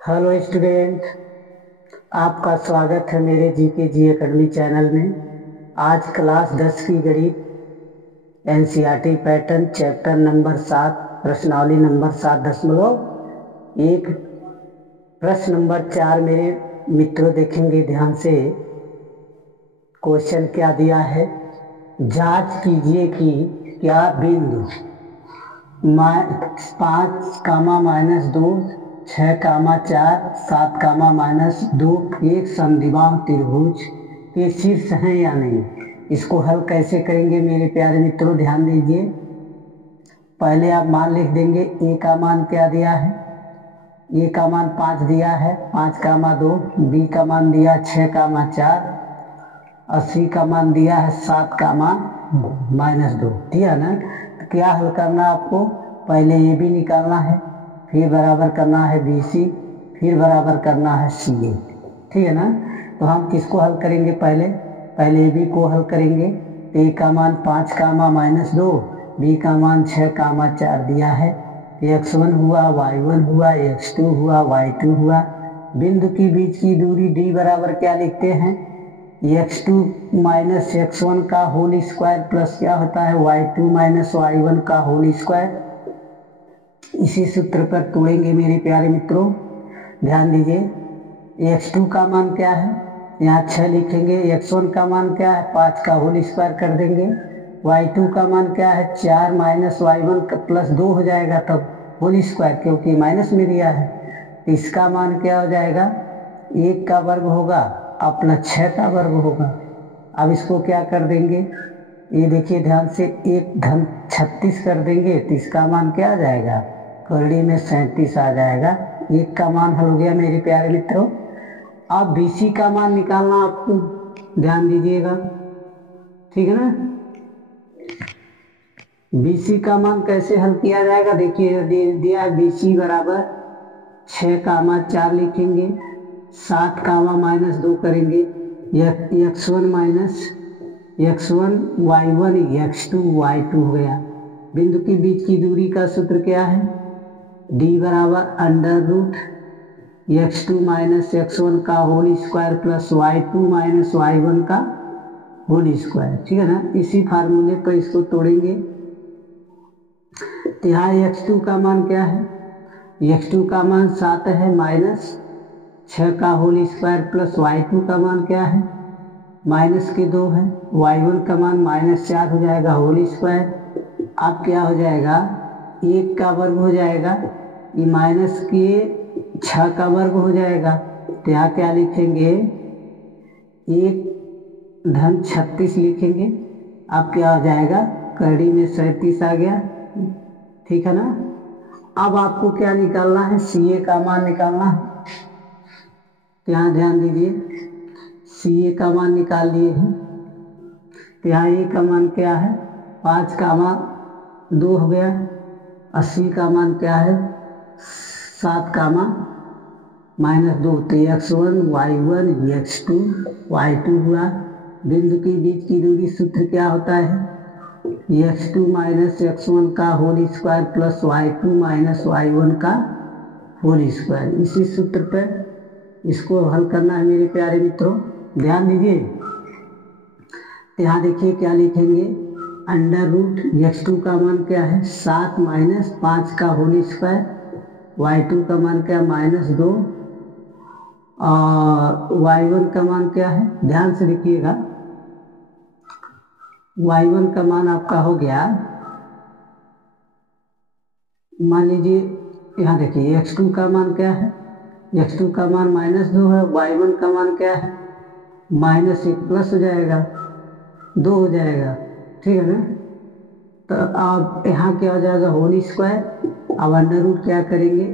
Hello student, आपका स्वागत है मेरे जीके जी एकेडमी चैनल में। आज क्लास 10 की गणित एनसीईआरटी पैटर्न चैप्टर नंबर 7 प्रश्नावली नंबर 7.1 प्रश्न नंबर 4 मेरे मित्रों देखेंगे ध्यान से। क्वेश्चन क्या दिया है, जांच कीजिए कि क्या बिंदु 5, -2, 6, 4, 7, -2 एक समद्विबाहु त्रिभुज के शीर्ष हैं या नहीं। इसको हल कैसे करेंगे मेरे प्यारे मित्रों, ध्यान दीजिए। पहले आप मान लिख देंगे। ए का मान क्या दिया है, ए का मान 5 दिया है, 5, 2। बी का मान दिया 6, 4 और सी का मान दिया है 7, -2 दिया ना। तो क्या हल करना आपको, पहले ए बी निकालना है, फिर बराबर करना है बी सी, फिर बराबर करना है सी ए। ठीक है ना। तो हम किसको हल करेंगे, पहले ए बी को हल करेंगे। ए का मान 5, -2, बी का मान 6, 4 दिया है। x1 हुआ, y1 हुआ, x2 हुआ, y2 हुआ। बिंदु के बीच की दूरी d बराबर क्या लिखते हैं, x2 माइनस x1 का होल स्क्वायर प्लस क्या होता है y2 माइनस y1 का होल स्क्वायर। इसी सूत्र पर तोड़ेंगे मेरे प्यारे मित्रों, ध्यान दीजिए। x2 का मान क्या है, यहाँ 6 लिखेंगे। x1 का मान क्या है, 5 का होल स्क्वायर कर देंगे। y2 का मान क्या है, 4 माइनस y1 प्लस 2 हो जाएगा तब होल स्क्वायर, क्योंकि माइनस में दिया है। तो इसका मान क्या हो जाएगा, 1 का वर्ग होगा और प्लस 6 का वर्ग होगा। अब इसको क्या कर देंगे, ये देखिए ध्यान से, 1 -36 कर देंगे तो इसका मान क्या आ जाएगा, करड़ी में 37 आ जाएगा। 1 का मान हल हो गया मेरे प्यारे मित्रों। अब BC का मान निकालना आपको, ध्यान दीजिएगा, ठीक है ना। BC का मान कैसे हल किया जाएगा, देखिए दिया है BC बराबर 6, 4 लिखेंगे, 7, -2 करेंगे, x1 minus x1 y1 x2 y2 हो गया। बिंदु के बीच की दूरी का सूत्र क्या है, d बराबर √ x2 माइनस x1 का whole square plus y2 minus y1 का होल स्क्वायर। ठीक है ना। इसी फार्मूले पर इसको तोड़ेंगे। तो यहाँ x2 का मान क्या है, x2 का मान 7 है, माइनस 6 का होल स्क्वायर प्लस y2 का मान क्या है, -2 है। y1 का मान -4 हो जाएगा होल स्क्वायर। अब क्या हो जाएगा, 1 का वर्ग हो जाएगा, ये -6 का वर्ग हो जाएगा। तो यहाँ क्या लिखेंगे, 1-36 लिखेंगे। अब क्या हो जाएगा, करड़ी में 37 आ गया। ठीक है ना। अब आपको क्या निकालना है, CA का मान निकालना है। तो यहाँ ध्यान दीजिए, CA का मान निकाल लिए हैं। तो यहाँ ए का मान क्या है, 5, 2 हो गया। 80 का मान क्या है, 7, -2। तो x1 y1 x2 y2 हुआ। बिंदु के बीच की दूरी सूत्र क्या होता है, x2 माइनस x1 का whole square plus y2 minus y1 का होल स्क्वायर। इसी सूत्र पर इसको हल करना है मेरे प्यारे मित्रों, ध्यान दीजिए। यहाँ देखिए क्या लिखेंगे, √ x2 का मान क्या है, 7 माइनस 5 का होल स्क्वायर, y2 का मान क्या, -2 और y1 का मान क्या है, ध्यान से देखिएगा। y1 का मान आपका हो गया, मान लीजिए यहाँ देखिए x2 का मान क्या है, x2 का मान -2 है, y1 का मान क्या है, -1 प्लस हो जाएगा 2 हो जाएगा। ठीक है ना। तो अब यहाँ क्या हो जाएगा, होल स्क्वायर। अब √ क्या करेंगे,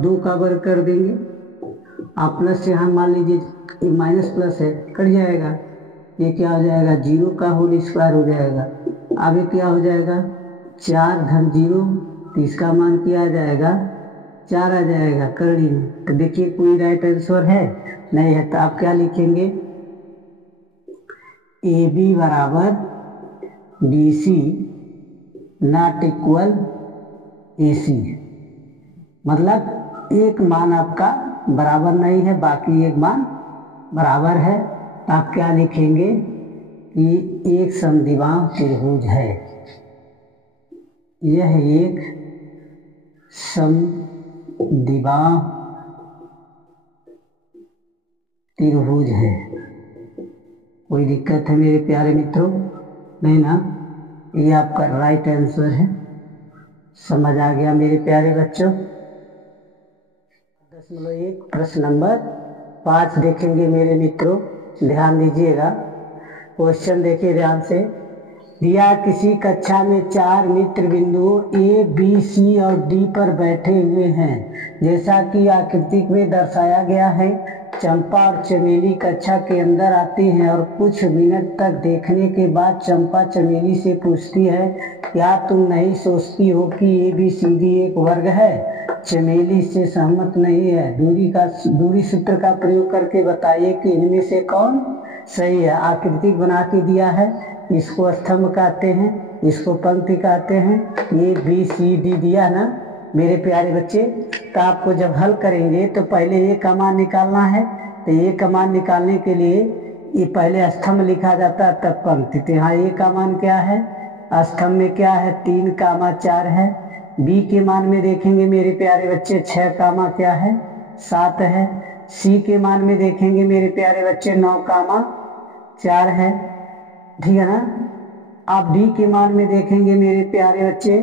2 का वर्ग कर देंगे, अब प्लस यहाँ मान लीजिए माइनस प्लस है, कट जाएगा। ये क्या हो जाएगा, 0 का होल स्क्वायर हो जाएगा। अब ये क्या हो जाएगा, 4-0, तो इसका मान क्या आ जाएगा, 4 आ जाएगा करड़ी में। तो देखिए कोई राइट आंसर है नहीं है। तो आप क्या लिखेंगे, AB बराबर BC नॉट इक्वल AC, मतलब एक मान आपका बराबर नहीं है, बाकी एक मान बराबर है, तो आप क्या लिखेंगे कि एक समद्विबाहु त्रिभुज है, यह एक समद्विबाहु त्रिभुज है। कोई दिक्कत है मेरे प्यारे मित्रों? नहीं ना? ये आपका राइट आंसर है। समझ आ गया मेरे प्यारे बच्चों? 10.1 प्रश्न नंबर 5 देखेंगे मेरे मित्रों, ध्यान दीजिएगा। क्वेश्चन देखिए ध्यान से। दिया किसी कक्षा में 4 मित्र बिंदुओं ए बी सी और डी पर बैठे हुए हैं, जैसा कि आकृति में दर्शाया गया है। चंपा और चमेली कक्षा के अंदर आती हैं और कुछ मिनट तक देखने के बाद चंपा चमेली से पूछती है, क्या तुम नहीं सोचती हो कि ए बी सी डी एक वर्ग है? चमेली से सहमत नहीं है। दूरी सूत्र का प्रयोग करके बताइए कि इनमें से कौन सही है। आकृति बना के दिया है, इसको स्तंभ कहते हैं, इसको पंक्ति कहते हैं। ए बी सी डी दिया ना मेरे प्यारे बच्चे। तो आपको जब हल करेंगे तो पहले ए का मान निकालना है। तो ए का मान निकालने के लिए ये पहले स्तंभ लिखा जाता है, तब पंक्ति। तो यहाँ ए का मान क्या है? स्तंभ में क्या है? 3, 4 है। बी के मान में देखेंगे मेरे प्यारे बच्चे 6, क्या है? 7 है। सी के मान में देखेंगे मेरे प्यारे बच्चे 9, 4 है। ठीक है ना? आप डी के मान में देखेंगे मेरे प्यारे बच्चे,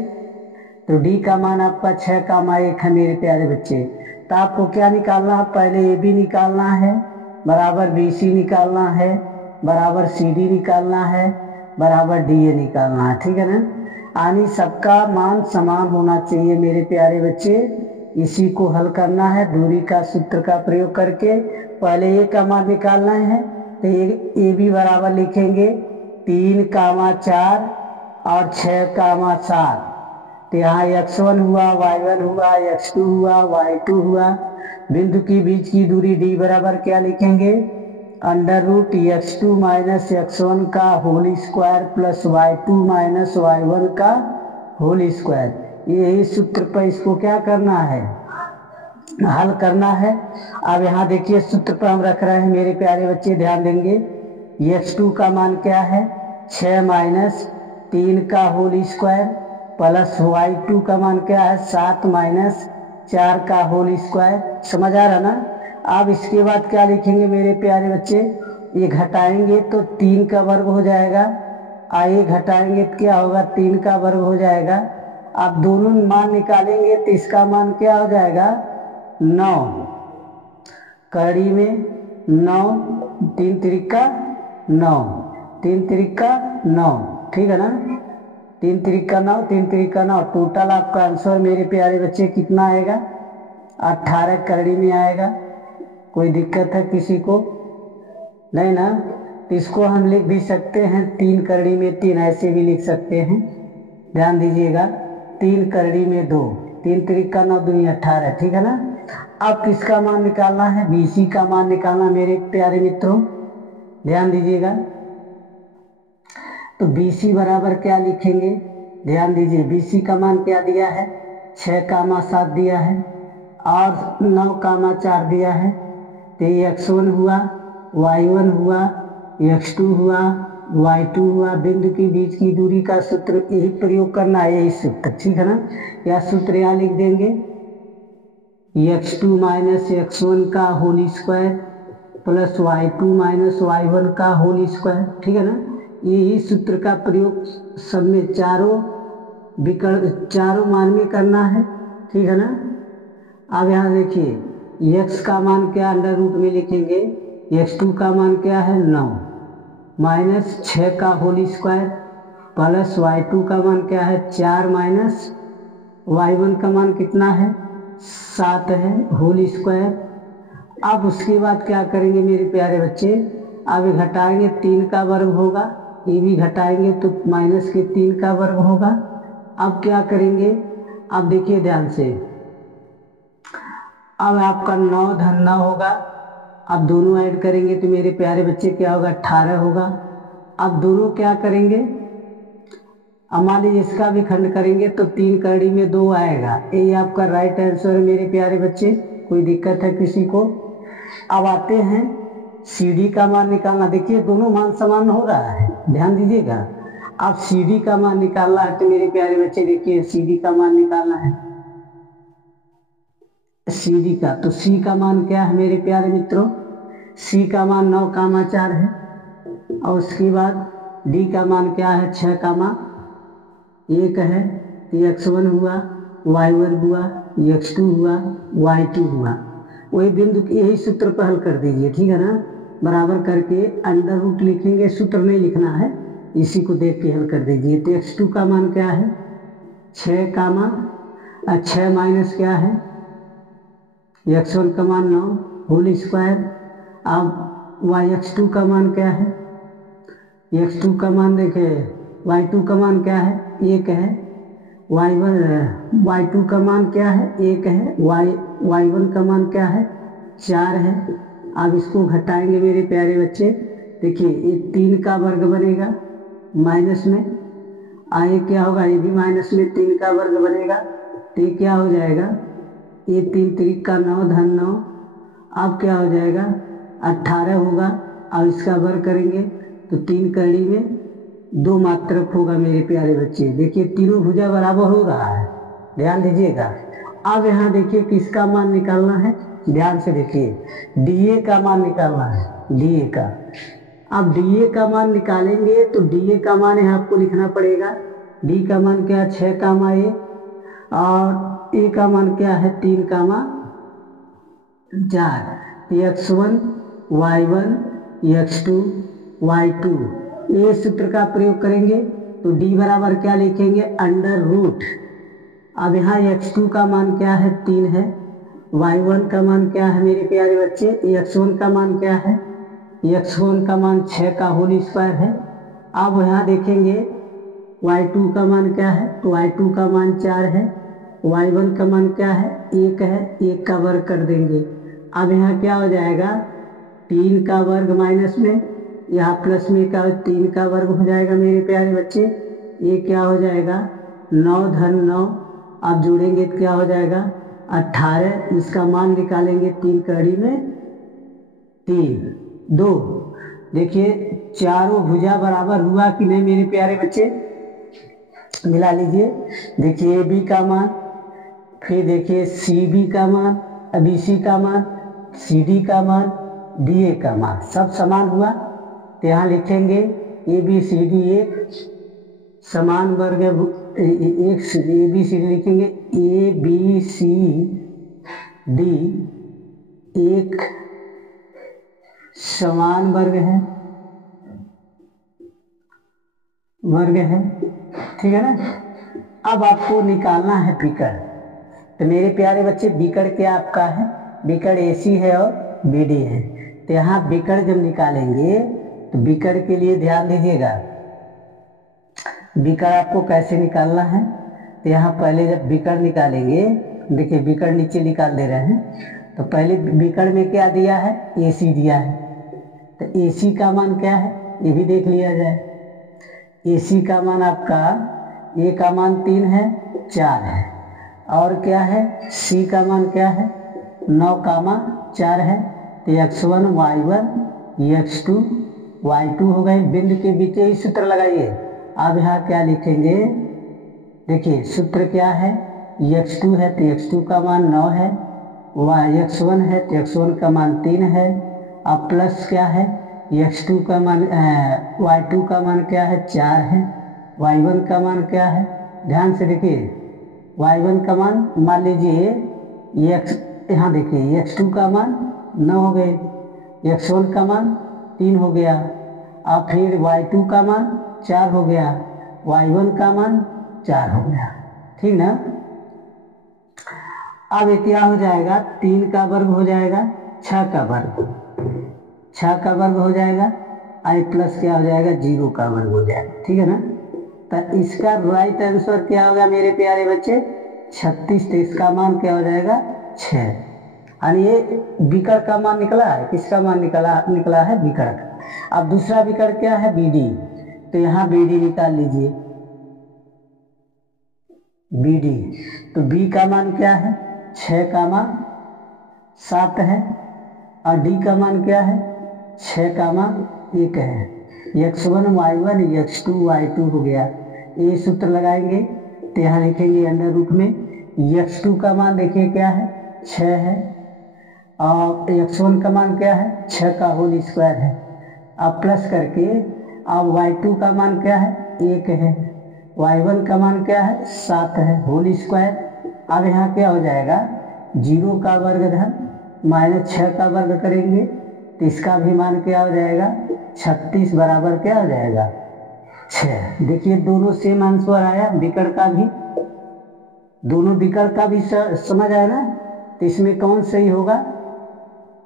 तो डी का मान आपका 6, 1 है मेरे प्यारे बच्चे। तो आपको क्या निकालना है? पहले ए बी निकालना है, बराबर बी सी निकालना है, बराबर सी डी निकालना है, बराबर डी ए निकालना है। ठीक है ना? यानी सबका मान समान होना चाहिए मेरे प्यारे बच्चे। इसी को हल करना है दूरी का सूत्र का प्रयोग करके। पहले ए का मान निकालना है, तो ए बी बराबर लिखेंगे 3, 4 और 6, 7। तो यहाँ x1 हुआ, y1 हुआ, x2 हुआ, y2 हुआ। बिंदु की बीच की दूरी d बराबर क्या लिखेंगे? √x2 - x1 का whole square plus y2 - y1 का होल स्क्वायर। यही सूत्र पर इसको क्या करना है? हल करना है। अब यहाँ देखिए सूत्र पर हम रख रहे हैं मेरे प्यारे बच्चे, ध्यान देंगे। x2 का मान क्या है? 6 - 3 का होल स्क्वायर प्लस y2 का मान क्या है? 7 - 4 का होल स्क्वायर। समझ आ रहा ना? अब इसके बाद क्या लिखेंगे मेरे प्यारे बच्चे? ये घटाएंगे तो 3 का वर्ग हो जाएगा, ये घटाएंगे तो क्या होगा? 3 का वर्ग हो जाएगा। अब दोनों मान निकालेंगे तो इसका मान क्या हो जाएगा? 9। कड़ी में 9, 3 त्रिका 9, 3 त्रिका 9। ठीक है ना? 3 त्रिका 9, 3 त्रिका 9। टोटल आपका आंसर मेरे प्यारे बच्चे कितना आएगा? 18 करड़ी में आएगा। कोई दिक्कत है किसी को? नहीं ना? तो इसको हम लिख भी सकते हैं 3 करड़ी में 3, ऐसे भी लिख सकते हैं। ध्यान दीजिएगा, 3 करड़ी में 2, 3 त्रिका 9, 2 18। ठीक है ना? अब किसका मान निकालना है? BC का मान निकालना मेरे प्यारे मित्रों, ध्यान दीजिएगा। तो BC बराबर क्या लिखेंगे? ध्यान दीजिए, BC का मान क्या दिया है? 6, 7 दिया है और 9, 4 दिया है। तो ये x1 हुआ, y1 हुआ, x2 हुआ, y2 हुआ। बिंदु के बीच की दूरी का सूत्र यही प्रयोग करना है, यही सूत्र। ठीक है ना? यह सूत्र यहाँ लिख देंगे, x2 - x1 का whole square plus y2 - y1 का होल स्क्वायर। ठीक है ना? यही सूत्र का प्रयोग सब में चारों मान में करना है। ठीक है ना? अब यहाँ देखिए, x का मान क्या अंडर रूट में लिखेंगे? x2 का मान क्या है? 9 माइनस 6 का होल स्क्वायर प्लस y2 का मान क्या है? 4 माइनस y1 का मान कितना है? 7 है, होल स्क्वायर। अब उसके बाद क्या करेंगे मेरे प्यारे बच्चे? अब घटाएंगे 3 का वर्ग होगा, ये भी घटाएंगे तो माइनस के 3 का वर्ग होगा। अब क्या करेंगे? अब देखिए ध्यान से, अब आपका 9 धन 9 होगा। अब दोनों ऐड करेंगे तो मेरे प्यारे बच्चे क्या होगा? 18 होगा। अब दोनों क्या करेंगे? अब मान लीजिए इसका भी खंड करेंगे तो 3 कड़ी में 2 आएगा। ये आपका राइट आंसर है मेरे प्यारे बच्चे। कोई दिक्कत है किसी को? अब आते हैं CD का मान निकालना। देखिए दोनों मान समान हो रहा है, ध्यान दीजिएगा। अब CD का मान निकालना है तो मेरे प्यारे बच्चे देखिए CD का मान निकालना है CD का। तो C का मान क्या है मेरे प्यारे मित्रों? C का मान 9,4 है। और उसके बाद D का मान क्या है? 6,1 है। x1 हुआ, y1 हुआ, x2 हुआ, y2 हुआ। वही बिंदु यही सूत्र पर हल कर दीजिए, ठीक है ना। बराबर करके अंडर रूट लिखेंगे, सूत्र नहीं लिखना है, इसी को देख के हल कर दीजिए। तो x2 का मान क्या है? 6 माइनस क्या है? x1 का मान 9 होल स्क्वायर। अब yx2 का मान क्या है? x2 का मान देखिए, y2 का मान क्या है? 1 है। y2 का मान क्या है? 1 है। y1 का मान क्या है? 4 है। अब इसको घटाएंगे मेरे प्यारे बच्चे। देखिए ये 3 का वर्ग बनेगा माइनस में, आगे क्या होगा? ये भी माइनस में 3 का वर्ग बनेगा। तो ये क्या हो जाएगा? ये 3 त्रिक का 9 धन 9। अब क्या हो जाएगा? 18 होगा। अब इसका वर्ग करेंगे तो 3 कड़ी में 2 मात्रक होगा मेरे प्यारे बच्चे। देखिए तीनों भुजा बराबर हो रहा है, ध्यान दीजिएगा। अब यहाँ देखिए किसका मान निकालना है, ध्यान से देखिए। DA का मान निकालना है, DA का। अब DA का मान निकालेंगे तो DA का मान यहाँ आपको लिखना पड़ेगा। D का मान क्या है? 6,1 और A का मान क्या है? 3,4। x1 y1 x2 y2 ये सूत्र का प्रयोग करेंगे तो D बराबर क्या लिखेंगे? Under root. अब यहाँ x2 का मान क्या है? 3 है। y1 का मान क्या है मेरे प्यारे बच्चे? x1 का मान क्या है? x1 का मान 6 का होल स्क्वायर है। अब यहाँ देखेंगे y2 का मान क्या है? तो y2 का मान 4 है। y1 का मान क्या है? 1 है। 1 का वर्ग कर देंगे। अब यहाँ क्या हो जाएगा? 3 का वर्ग माइनस में, यहाँ प्लस में क्या? 3 का वर्ग हो जाएगा मेरे प्यारे बच्चे। ये क्या हो जाएगा? 9 धन 9। अब जोड़ेंगे तो क्या हो जाएगा? 18। इसका मान निकालेंगे 3 कड़ी में 3 2। देखिए चारों भुजा बराबर हुआ कि नहीं मेरे प्यारे बच्चे? मिला लीजिए। देखिए AB का मान, फिर देखिए CB का मान, BC का मान, CD का मान, DA का मान, सब समान हुआ। तो यहाँ लिखेंगे ABCD एक समान वर्ग, एक ABCD लिखेंगे ABCD एक समान वर्ग है, ठीक है ना। अब आपको निकालना है विकर्ण। तो मेरे प्यारे बच्चे विकर्ण क्या आपका है? विकर्ण AC है और BD है। तो यहाँ विकर्ण जब निकालेंगे तो विकर्ण के लिए ध्यान दीजिएगा। विकर्ण आपको कैसे निकालना है? तो यहाँ पहले जब विकर्ण निकालेंगे, देखिए विकर्ण नीचे निकाल दे रहे हैं। तो पहले विकर्ण में क्या दिया है? AC दिया है। तो AC का मान क्या है? ये भी देख लिया जाए। AC का मान आपका A का मान 3 है, 4 है। और क्या है? C का मान क्या है? 9,4 है। तो x1 y1 x2 y2 हो गए। बिंदु के बीच ही सूत्र लगाइए। अब यहाँ क्या लिखेंगे? देखिए सूत्र क्या है? x2 है तो x2 का मान 9 है। x1 है तो x1 का मान 3 है। अब प्लस क्या है? x2 का मान y2 का मान क्या है? 4 है। y1 का मान क्या है? ध्यान से देखिए, y1 का मान लीजिए यहाँ देखिए x2 का मान 9 हो गए, x1 का मान 3 हो गया। अब फिर y2 का मान 4 हो गया, y1 का मान 4 हो गया, ठीक ना। अब ये क्या हो जाएगा? 3 का वर्ग हो जाएगा 6 का वर्ग, 6 का वर्ग हो जाएगा। आई प्लस क्या हो जाएगा? 0 का वर्ग हो जाएगा, ठीक है ना। तो इसका राइट आंसर क्या होगा मेरे प्यारे बच्चे? 36। तो इसका मान क्या हो जाएगा? 6। यानी ये विकर्ण का मान निकला है। किसका मान निकला है? विकर्ण। अब दूसरा विकर्ण क्या है? BD। तो यहाँ BD निकाल लीजिए। B D. तो बी का मान क्या है, 6 का मान 7 है, और डी का मान क्या है, 6 का मान 1 है। x1 y1 x2 y2 हो गया। ये सूत्र लगाएंगे तो यहाँ लिखेंगे अंडर रूट में x2 का मान देखिए क्या है, 6 है, और x1 का मान क्या है, 6 का होल स्क्वायर है। अब प्लस करके अब y2 का मान क्या है, 1 है, y1 का मान क्या है, 7 है, होल स्क्वायर। अब यहाँ क्या हो जाएगा, 0 का वर्ग धन माइनस 6 का वर्ग करेंगे तो इसका भी मान क्या हो जाएगा, 36 बराबर क्या हो जाएगा, 6। देखिए दोनों सेम आंसर आया, विकर्ण का भी, दोनों विकर्ण का भी समझ आया ना। तो इसमें कौन सही होगा,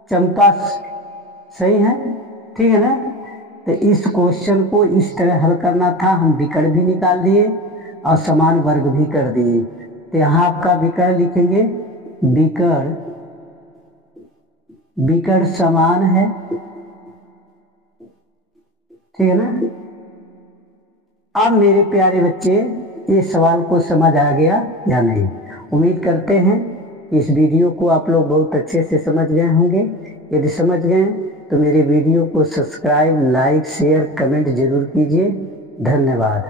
चंपा सही है, ठीक है ना। तो इस क्वेश्चन को इस तरह हल करना था, हम विकर्ण भी निकाल दिए और समान वर्ग भी कर दिए। तो यहाँ आपका विकर्ण लिखेंगे, विकर्ण समान है, ठीक है ना। अब मेरे प्यारे बच्चे ये सवाल को समझ आ गया या नहीं। उम्मीद करते हैं कि इस वीडियो को आप लोग बहुत अच्छे से समझ गए होंगे। यदि समझ गए तो मेरे वीडियो को सब्सक्राइब, लाइक, शेयर, कमेंट जरूर कीजिए। धन्यवाद।